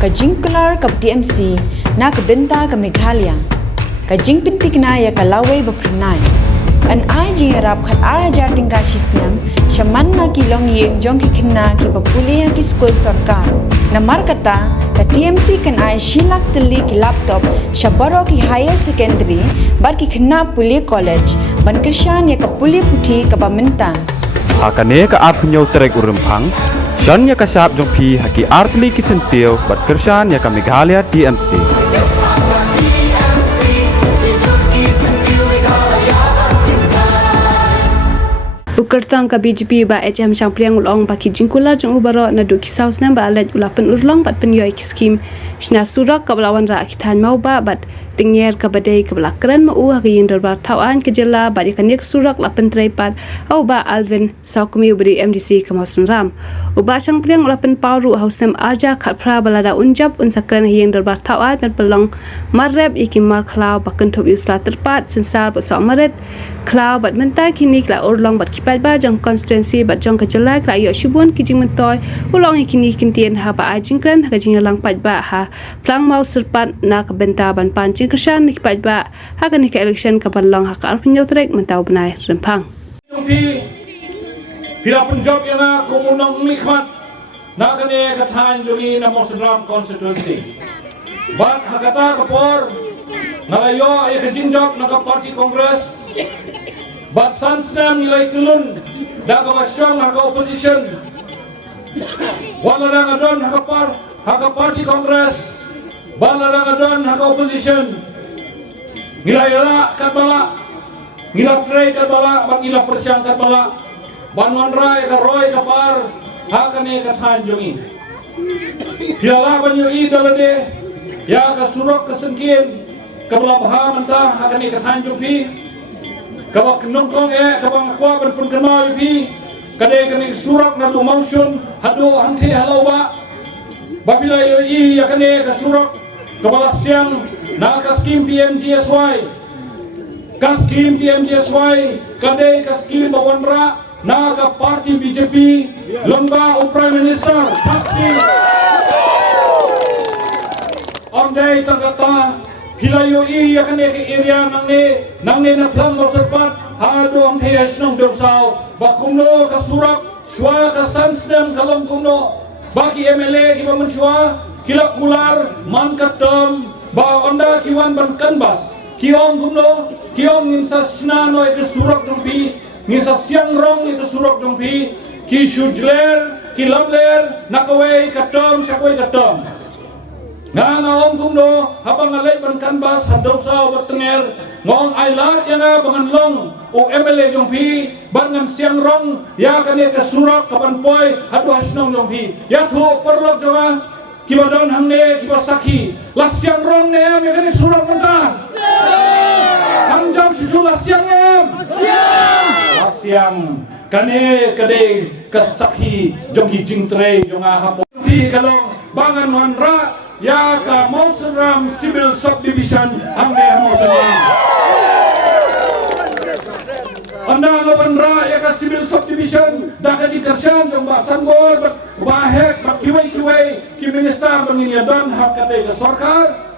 ka jingkular ka TMC na ka benta ka Meghalaya ka jingpintik na ya ka laway bapranay an ai jing rap khat ara jar tingka shisnam shaman na ki long yeng jong ki khinna ki bapuliya ki school sarkar na markata ka TMC kan ai shilak tali ki laptop shabaro ki higher secondary bar ki khinna puli college ban krishan ya ka puli puthi ka baminta hakane ka apnyo trek urumphang John ya kasap jong pi haki artli kisentio bat kershan ya ka Meghalaya TMC Ukertang ka BJP ba HM Champliang ulong ba ki jingkula jong ubaro na du kisaus na ba alet ulapan urlong bat penyoy ki skim shna surak ka belawan ra kithan mau ba bat tingyer ka badai ka belakran mau ha yin darbar tawan ke jela ba ikan nek surak lapan trepat au ba Alvin saukumi ubri MDC ka Mosen Ram uba Champliang ulapan pauru hausnam arja khatpra balada unjab unsakran yin darbar tawan bat pelong marreb ikim mar khlau ba kenthop yusla terpat sensar ba somaret khlau bat menta kini kla urlong bat ba jong constituency bat jong kajala kla yo shibun ki jing mentoy ulong ikini kintien ha ba ajingkran ha jing lang pat ba ha plang mau serpat na ka benta ban pancing kesan ki pat ba ha kan ka election ka balong ha ka arpinyo trek mentau benai rempang pila penjob yana kumunong mikmat na kane kathan jogi na Mosen Ram constituency bat hakata kapor ngalayo ay kajingjok na ka party congress But sansnam nilai tulun daga wasyong haka opposition wala lang adon haka party congress bala lang adon haka opposition nilai la kat bala nilai tray kat bala bat nilai persyang kat bala banwan rai ka roy kapar haka ne kathan jongi hilala banyo I dalade ya ka surok kasengkin kabla baha manta haka ne kathan jongi Kawak nongkong kawang akwa berpun kenal ipi kadai kene surak na motion hado hante halau ba babila yo I yakane ka surak kabala siang na ka skim PMGSY kadai ka skim bawanra na ka party BJP lomba o prime minister pasti ondai tagata hilayo I yakane ke area nangne na plang mo serpat hado ang thayas nong dosao bakumno ka surak shwa ka sansnem kalom kumno baki MLA ki bamunshwa kilak kular man katam ba onda kiwan ban kanbas kiong kumno kiong insa snano ke surak jompi ngisa siang rong ke surak jompi ki shujler ki lamler nakaway katam shakway katam nga om kumno habang alay ban kanbas hadaw sa batnger ngong ailat yang bangan long o MLA jongpi bangan siang rong ya kane ka surak kapan poy hadu hasnong jongpi ya thu perlok jawa kibadon hangne kibasaki las siang rong ne ya kane surak menta hamjam sisu las siang nem las siang kane kade kasaki jonghi jingtre jonga hapo pi kalong bangan wanra ya ka Mosen Ram Civil Subdivision hangne Mosen Ram anda ngabanra ya ka Civil Subdivision daga di Kershan jong ba sanggol bahek ba kiway ki minister bangin don hak kate ka sarkar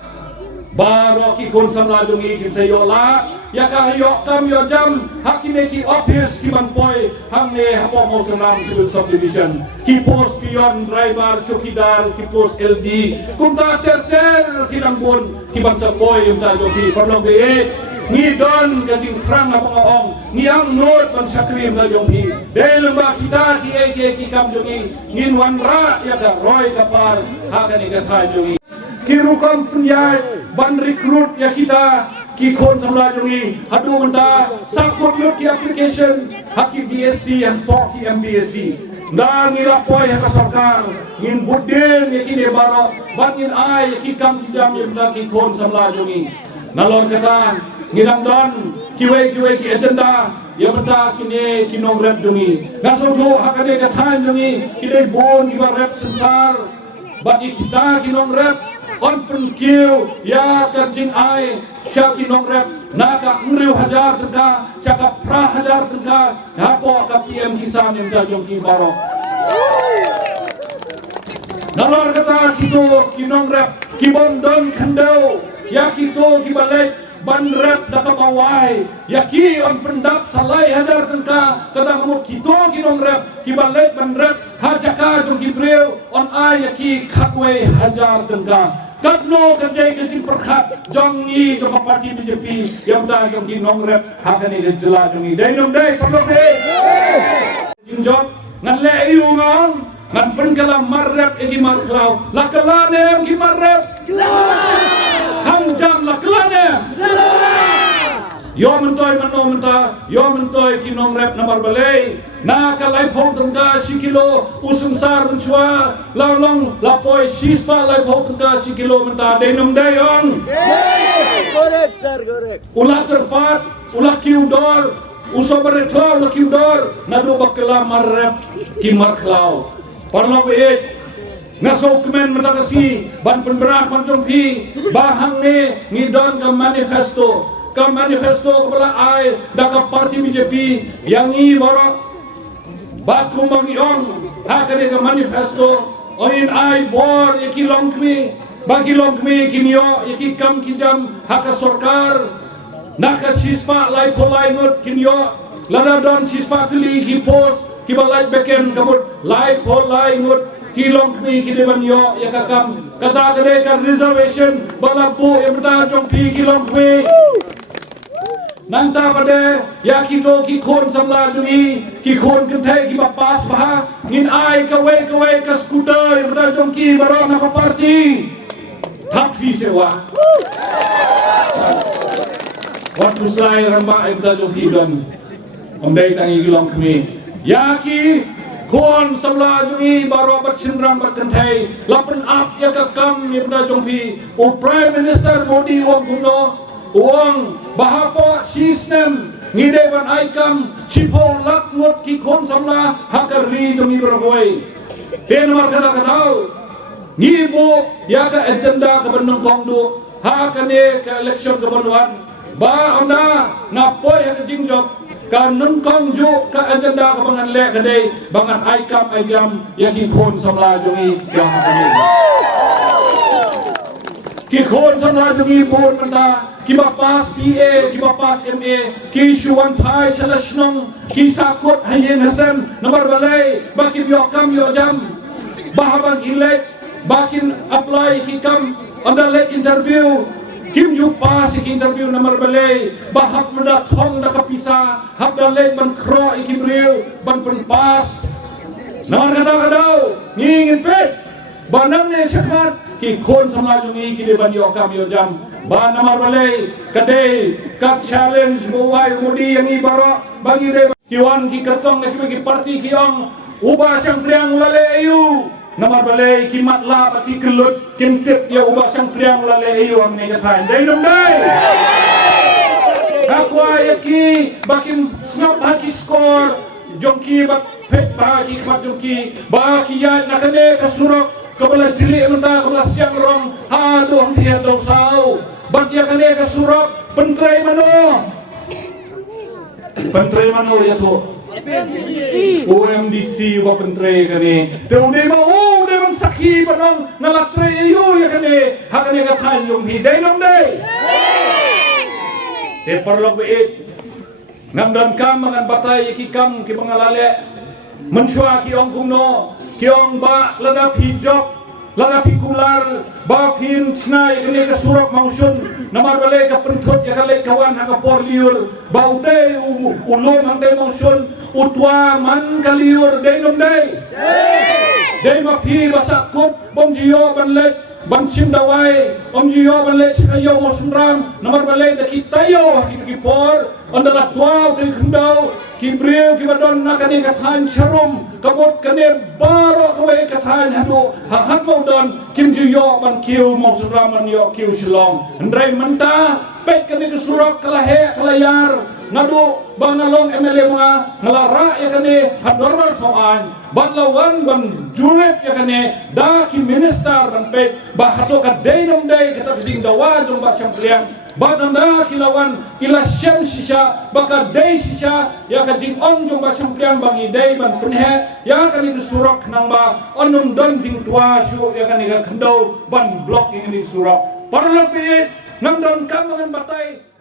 baro ki kon samla jong I kin sayo la ya ka yo kam yo jam hakine ki office ki man poy hangne hapo Mosen Ram Civil Subdivision ki post ki yon driver chokidar ki post LD kumta ter ki nangbon ki ban sa poy yung ta jong ki parlong be ni don gating trang na pangaong ni ang not ban sakrim na jong hi dahil ba kita ki ki kam jong I ngin wanra ya ka roy kapar hakane ka tha jong I kirukam punya ban recruit ya kita ki kon samla jongi hadu menta sakut yut ki application haki DSC and poki MBSC dan ngira poy ka sarkar ngin budin ya kini baro bangin ai ki kam ki jam ya ki kon samla jongi nalor kata ngidang don kiwe ki agenda ya menta kini kinong rep jongi nasro do hakade ka than jongi kidai bon ki rep sensar bagi kita kinong rep on penkiu ya kerjin ai syaki nongrep naka ngriu hajar terka syaka pra hajar terka hapo ka PM kisan yang jajong ki baro nalor kata kita to kinong rep kibon don kandau yaki to kibalek ban rep dakapawai yaki on pendap salai hajar tengka kata kamu kito kinong rep kibalek ban rep hajaka jong kibreu on ai yaki khatwe hajar tengka Katno kerjai kecil perkat jongi jong parti BJP yang dah jong kinong rep hakane jela jongi dai nom dai perlu dai jinjok ngan le ayu ngong ngan pen kalam marrep egi marklau la kalane ki marrep ham jam la kalane yo mentoy mano menta yo mentoy kinong rep nomor balai na kalai phok tengka sikilo usung sar menchua laulong lapoi sispa lai phok tengka sikilo menta denom dayong Correct, sir, correct. ulah terpat ulah kiudor uso bereklau ulah kiudor nadu bakela marrep ki marklau parlo be ngaso kemen metakasi ban penberak pancong pi bahang ne ngidon ke manifesto kepala ai daka parti BJP yang i borok baku mangiong hakane ke manifesto oin ai bor yaki longkmi bagi longkmi kinyo yaki kam kijam haka sorkar naka sispa lai polai ngot kinyo lada don sispa tuli ki post ki balai beken kabut lai polai ngot ki longkmi ki devan yo yakakam kata kade ka reservation balapu yang bertahan jong ki longkmi nanta pada ya kito ki khon samla juni ki khon kentai ki bapas bah ngin ai kawe ka skuter yang pada jongki barang apa parti hak di sewa waktu saya ramba yang pada jongki dan omdai tangi gilong kami ya ki khon samla juni baro bat sinrang bat kentai lapen up ya kakam yang pada jongki Prime Minister Modi wong kumno uang bahapo sistem ngideban aikam sipo lakngot ki kon samla hakari jomi bergoi tenmar kata kadau ngibo ya ka agenda ka benung kongdu hakane ka election ka banwan ba onda napoy ka jingjok ka nung kongju ka agenda ka bangan le kadai bangan aikam ajam ya ki kon samla jomi yang hakani ki kon samla jomi bon manda ki bapas BA, ki bapas MA, ki syuan pai salasnong, ki sakut hayen hasan, nomor balai, bakin yokam yojam, bahabang ilek, bakin apply ki kam, anda lek interview, kim jumpa si interview nomor balai, bahap menda thong da kapisa, hab da lek ban kro ikim riu, ban penpas, nomor kadau, ngingin pet, banang ne syakmat, ki khon samla jungi ki deban yokam yojam, ba namar balai kade kat challenge buai Modi yang ibaro bagi de kiwan ki kertong nak bagi parti kiong ubah sang priang lale ayu namar balai ki matla pati kelut kintip ya ubah sang priang lale ayu ang ne kathan dai nom dai akwa yaki bakin snap haki score jongki bak pet bagi kmat jongki ba kiat nakane kasurok kabala jili unda kabala siang rong aduh dia dosau bagia kane ka surap pentrai mano ya tu OMDC wa pentrai kane teu de ma de man sakhi panong nalatre ayu ya kane hakane ka than yum hi dai nom dai te perlu be ngamdan kam mangan batai ki kam ki bangalale menshua ki ong kumno ki ong ba lada hijab lada pikular bakin snai kene ka surap mausun namar balai ka penthut ya kale kawan ha ka por liur baude ulum hang de mausun utwa man kaliur de nom de ma phi basak kup bom jio ban lek ban sim dawai om jio ban lek ayo mosundram namar balai da kitayo ki por ondala twa de khandau ki breu ki badon nakane ka than charum kabot kane baro kowe ka than hanu han mo don kim ju yo ban kiu mo suraman yo kiu silong ndrai menta pek kane ke surok kala he kala yar nadu bangalong MLA mga ngalara ya kane hadorwar soan ban lawan ban juret ya kane da ki minister ban pek ba hato ka deinom dei kita ding dawa jong ba syam kliang Badanda kilawan kila syam sisa baka day sisa ya ka jing on jong ba sampliang bangi day ban penhe ya ka ni surak nang ba onum don jing tua syu ya ka ni ka kendo ban blok ing ni surak parlang pi ngam don kam ngan batai